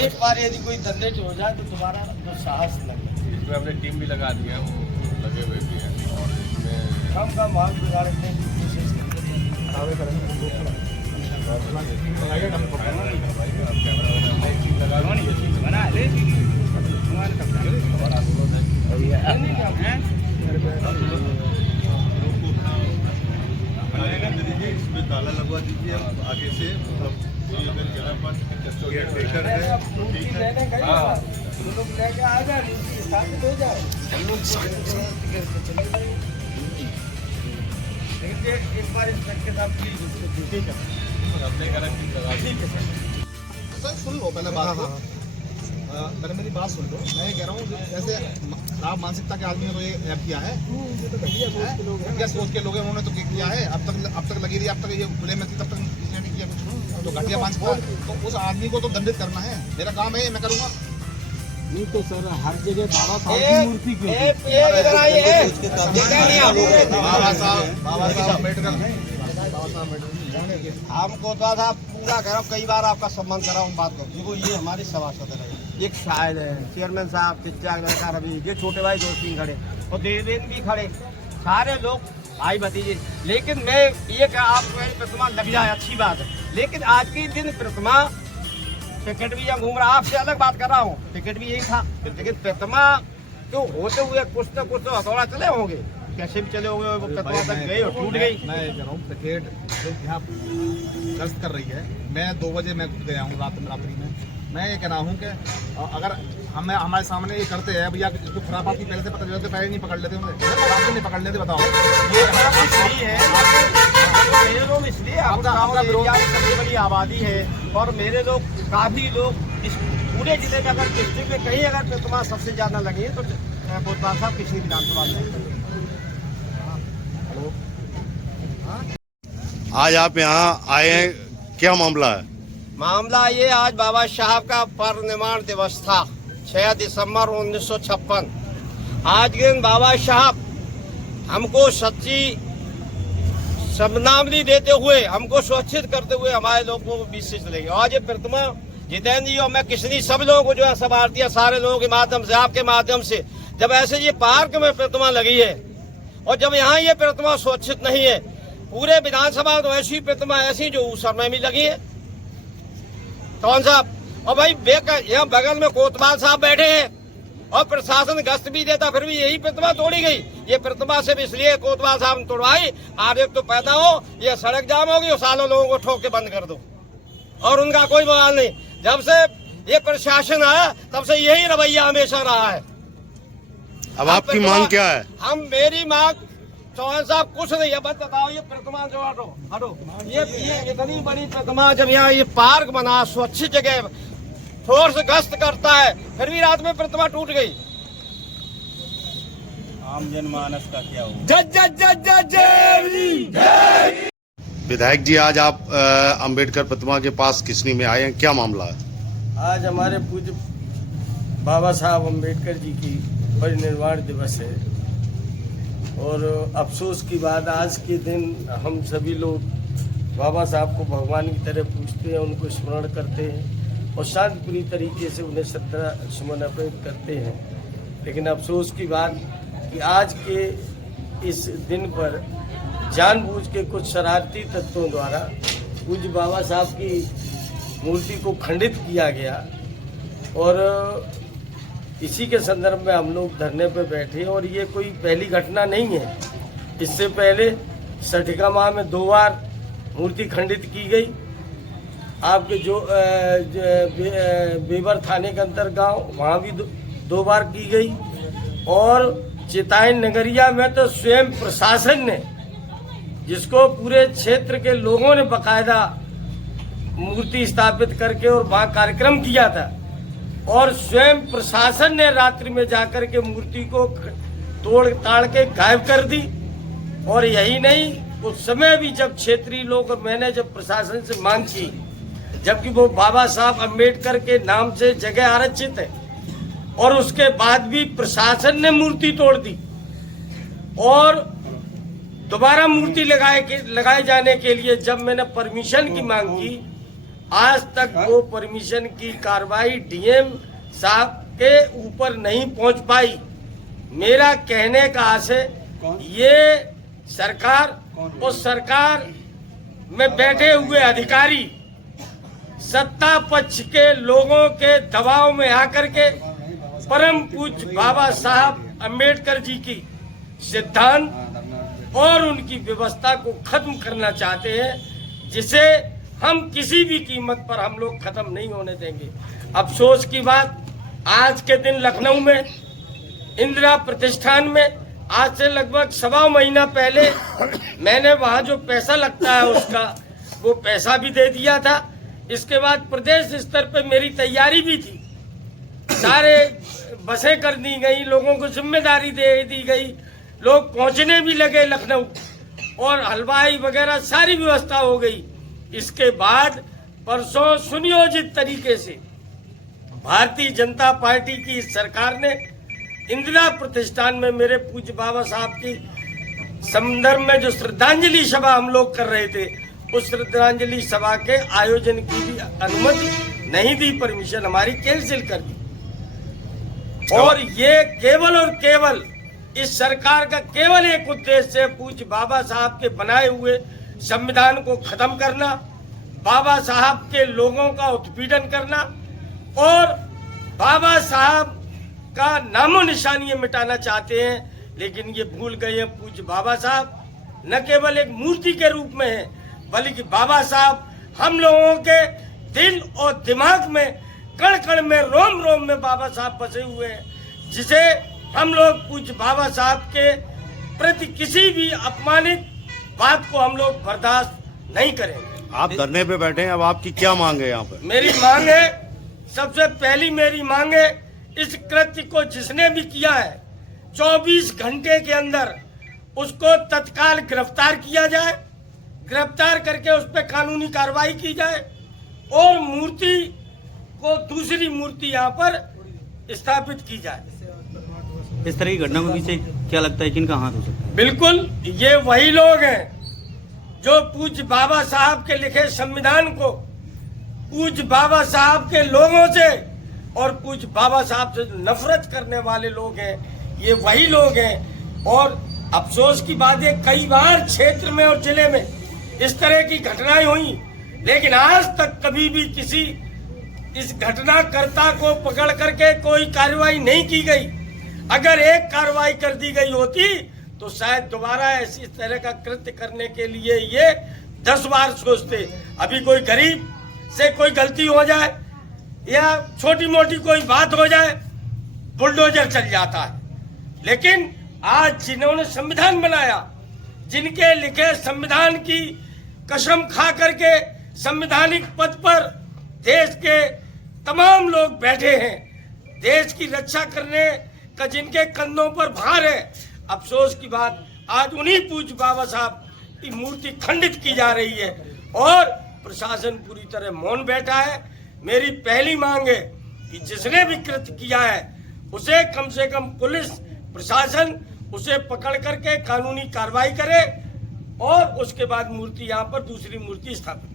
एक बार यदि कोई दंडेज हो जाए तो दोबारा जो साहस लगे। इसमें हमने टीम भी लगा दी है, वो लगे हुए भी हैं और इसमें हम का माहौल बिगाड़ने की कोशिश करते हैं। इसमें ताला लगवा दीजिए आगे से, मतलब ये अगर जगह पर कस्टोडियन टेकर है तो ठीक है। वो लोग लेके आ जाए, मूर्ति स्थापित हो जाए, हम लोग एक बार इस के साथ प्लीज। ठीक है, अपने घर टीम लगा दी। ठीक है सर सुन लो पहले बात को। पहले मेरी बात सुन लो। मैं ये कह रहा हूँ जैसे खराब मानसिकता के आदमी ने तो ये ऐप किया है, घटिया सोच के लोग हैं, उन्होंने तो किया है। अब तक लगी रही, अब तक ये खुले में थी, तब तक किसी ने किया कुछ। तो घटिया मानसिकता, तो उस आदमी को तो दंडित करना है। मेरा काम है, मैं करूँगा। नहीं तो सर हर जगह बाबा साहब की मूर्ति क्यों? इधर आइए, बाबा साहब अम्बेडकर हमको तो था पूरा कह रहा हूँ, कई बार आपका सम्मान करा हूँ, बात करो। देखो ये हमारे सभासद है, एक शायद है चेयरमैन साहब, चिच्चाक लड़का रवि, ये छोटे भाई 2-3 खड़े और देवेंद्र भी खड़े, सारे लोग भाई भतीजे। लेकिन मैं ये कहा आपको प्रतिमा लग जाए अच्छी बात है, लेकिन आज के दिन प्रतिमा टिकट भी यहाँ घूम रहा, आपसे अलग बात कर रहा हूँ, टिकट भी यही था। लेकिन प्रतिमा तो होते हुए कुछ न कुछ तो हथौड़ा चले होंगे, कैसे भी चले होंगे, वो प्रतिमा तक गई और टूट गई। मैं कह रहा हूँ टिकट जो यहाँ गश्त कर रही है, मैं 2 बजे मैं खुद गया हूँ रात्रि में। मैं ये कह रहा हूँ कि अगर हमारे सामने ये करते हैं भैया, इसको खराब की पहले से पता चलता, पहले नहीं पकड़ लेते, उन्हें नहीं पकड़ लेते। बताओ ये इसलिए सबसे बड़ी आबादी है और मेरे लोग काफी लोग इस पूरे जिले में, अगर डिस्ट्रिक्ट में कहीं अगर प्रतिमा सबसे ज्यादा लगी है तो कोतवाल साहब पिछली विधानसभा में। आज आप यहाँ आए हैं, क्या मामला है? मामला ये, आज बाबा साहब का परिनिर्वाण दिवस था 6 दिसंबर 1956। आज के दिन बाबा साहब हमको सच्ची शब्दावली देते हुए, हमको सुरक्षित करते हुए हमारे लोगों को बीच से चले गए। आज ये प्रतिमा जितेंद्र जी और मैं किसनी सब लोगों को जो है, सब भारतीय सारे लोगों के माध्यम से, आपके माध्यम से, जब ऐसे ये पार्क में प्रतिमा लगी है और जब यहाँ ये प्रतिमा सुरक्षित नहीं है, पूरे विधानसभा तो ऐसी प्रतिमा ऐसी जो उस समय में लगी है कौन साहब, और भाई यहाँ बगल में कोतवाल साहब बैठे हैं और प्रशासन गश्त भी देता, फिर भी यही प्रतिमा तोड़ी गई। ये प्रतिमा सिर्फ इसलिए कोतवाल साहब ने तोड़वाई, आज एक तो पैदा हो, ये सड़क जाम होगी और सालों लोगों को ठोक के बंद कर दो और उनका कोई बवाल नहीं। जब से ये प्रशासन आया तब से यही रवैया हमेशा रहा है। अब आपकी मांग क्या है? मेरी मांग चौहान साहब कुछ नहीं है, बस बताओ ये प्रतिमा जो हटो, ये इतनी बड़ी प्रतिमा, जब यहाँ ये पार्क बना, सुरक्षित जगह, फोर्स गश्त करता है, फिर भी रात में प्रतिमा टूट गई। आम जनमानस का क्या हो? जय। विधायक जी, आज आप अंबेडकर प्रतिमा के पास किसनी में आए हैं, क्या मामला है? आज हमारे पूज्य बाबा साहब अम्बेडकर जी की परिनिर्वाण दिवस है और अफसोस की बात, आज के दिन हम सभी लोग बाबा साहब को भगवान की तरह पूजते हैं, उनको स्मरण करते हैं और शांतिपूर्ण तरीके से उन्हें श्रद्धा सुमन अर्पित करते हैं। लेकिन अफसोस की बात कि आज के इस दिन पर जानबूझ के कुछ शरारती तत्वों द्वारा पूज्य बाबा साहब की मूर्ति को खंडित किया गया और इसी के संदर्भ में हम लोग धरने पर बैठे। और ये कोई पहली घटना नहीं है, इससे पहले सठिका माह में 2 बार मूर्ति खंडित की गई। आपके जो बेबर थाने के अंतर गांव, वहाँ भी 2 बार की गई और चिताइन नगरिया में तो स्वयं प्रशासन ने, जिसको पूरे क्षेत्र के लोगों ने बकायदा मूर्ति स्थापित करके और वहाँ कार्यक्रम किया था और स्वयं प्रशासन ने रात्रि में जाकर के मूर्ति को तोड़ ताड़ के गायब कर दी। और यही नहीं, उस समय भी जब क्षेत्रीय लोग और मैंने जब प्रशासन से मांग की, जबकि वो बाबा साहब अम्बेडकर के नाम से जगह आरक्षित है, और उसके बाद भी प्रशासन ने मूर्ति तोड़ दी और दोबारा मूर्ति लगाए जाने के लिए जब मैंने परमिशन की मांग की आज तक वो परमिशन की कार्रवाई डीएम साहब के ऊपर नहीं पहुंच पाई। मेरा कहने का आशय ये सरकार और सरकार में बैठे हुए अधिकारी सत्ता पक्ष के लोगों के दबाव में आकर के परम पूज्य बाबा साहब अम्बेडकर जी की सिद्धांत और उनकी व्यवस्था को खत्म करना चाहते हैं, जिसे हम किसी भी कीमत पर हम लोग खत्म नहीं होने देंगे। अफसोस की बात, आज के दिन लखनऊ में इंदिरा प्रतिष्ठान में आज से लगभग 1.25 महीना पहले मैंने वहां जो पैसा लगता है उसका वो पैसा भी दे दिया था। इसके बाद प्रदेश स्तर पे मेरी तैयारी भी थी, सारे बसें कर दी गई, लोगों को जिम्मेदारी दे दी गई, लोग पहुंचने भी लगे लखनऊ और हलवाई वगैरह सारी व्यवस्था हो गई। इसके बाद परसों सुनियोजित तरीके से भारतीय जनता पार्टी की सरकार ने इंदिरा प्रतिष्ठान में मेरे पूज्य बाबा साहब की संदर्भ में जो श्रद्धांजलि सभा हम लोग कर रहे थे, उस श्रद्धांजलि सभा के आयोजन की भी अनुमति नहीं दी, परमिशन हमारी कैंसिल कर दी। और ये केवल और केवल इस सरकार का केवल एक उद्देश्य है, पूज्य बाबा साहब के बनाए हुए संविधान को खत्म करना, बाबा साहब के लोगों का उत्पीड़न करना और बाबा साहब का नामो निशान ये मिटाना चाहते हैं। लेकिन ये भूल गए हैं पूज्य बाबा साहब न केवल एक मूर्ति के रूप में है, बल्कि बाबा साहब हम लोगों के दिल और दिमाग में, कण कण में, रोम रोम में बाबा साहब बसे हुए हैं, जिसे हम लोग पूज्य बाबा साहब के प्रति किसी भी अपमानित बात को हम लोग बर्दाश्त नहीं करेंगे। आप धरने पे बैठे हैं, अब आपकी क्या मांग है यहाँ पर? मेरी मांग है, सबसे पहली मेरी मांग है, इस कृत्य को जिसने भी किया है 24 घंटे के अंदर उसको तत्काल गिरफ्तार किया जाए, गिरफ्तार करके उस पर कानूनी कार्रवाई की जाए और मूर्ति को दूसरी मूर्ति यहाँ पर स्थापित की जाए। इस तरह की घटना के पीछे क्या लगता है, किनका हाथ हो सकता है? बिल्कुल ये वही लोग हैं जो पूज्य बाबा साहब के लिखे संविधान को, पूज्य बाबा साहब के लोगों से और पूज्य बाबा साहब से नफरत करने वाले लोग हैं, ये वही लोग हैं। और अफसोस की बात है, कई बार क्षेत्र में और जिले में इस तरह की घटनाएं हुई, लेकिन आज तक कभी भी किसी इस घटनाकर्ता को पकड़ करके कोई कार्रवाई नहीं की गई। अगर एक कार्रवाई कर दी गई होती तो शायद दोबारा ऐसी तरह का कृत्य करने के लिए ये 10 बार सोचते। अभी कोई गरीब से कोई गलती हो जाए या छोटी मोटी कोई बात हो जाए, बुलडोजर चल जाता है। लेकिन आज जिन्होंने संविधान बनाया, जिनके लिखे संविधान की कसम खा करके संवैधानिक पद पर देश के तमाम लोग बैठे हैं, देश की रक्षा करने का जिनके कंधों पर भार है, अफसोस की बात आज उन्हीं पूज्य बाबा साहब की मूर्ति खंडित की जा रही है और प्रशासन पूरी तरह मौन बैठा है। मेरी पहली मांग है कि जिसने भी कृत्य किया है उसे कम से कम पुलिस प्रशासन उसे पकड़ करके कानूनी कार्रवाई करे और उसके बाद मूर्ति यहाँ पर दूसरी मूर्ति स्थापित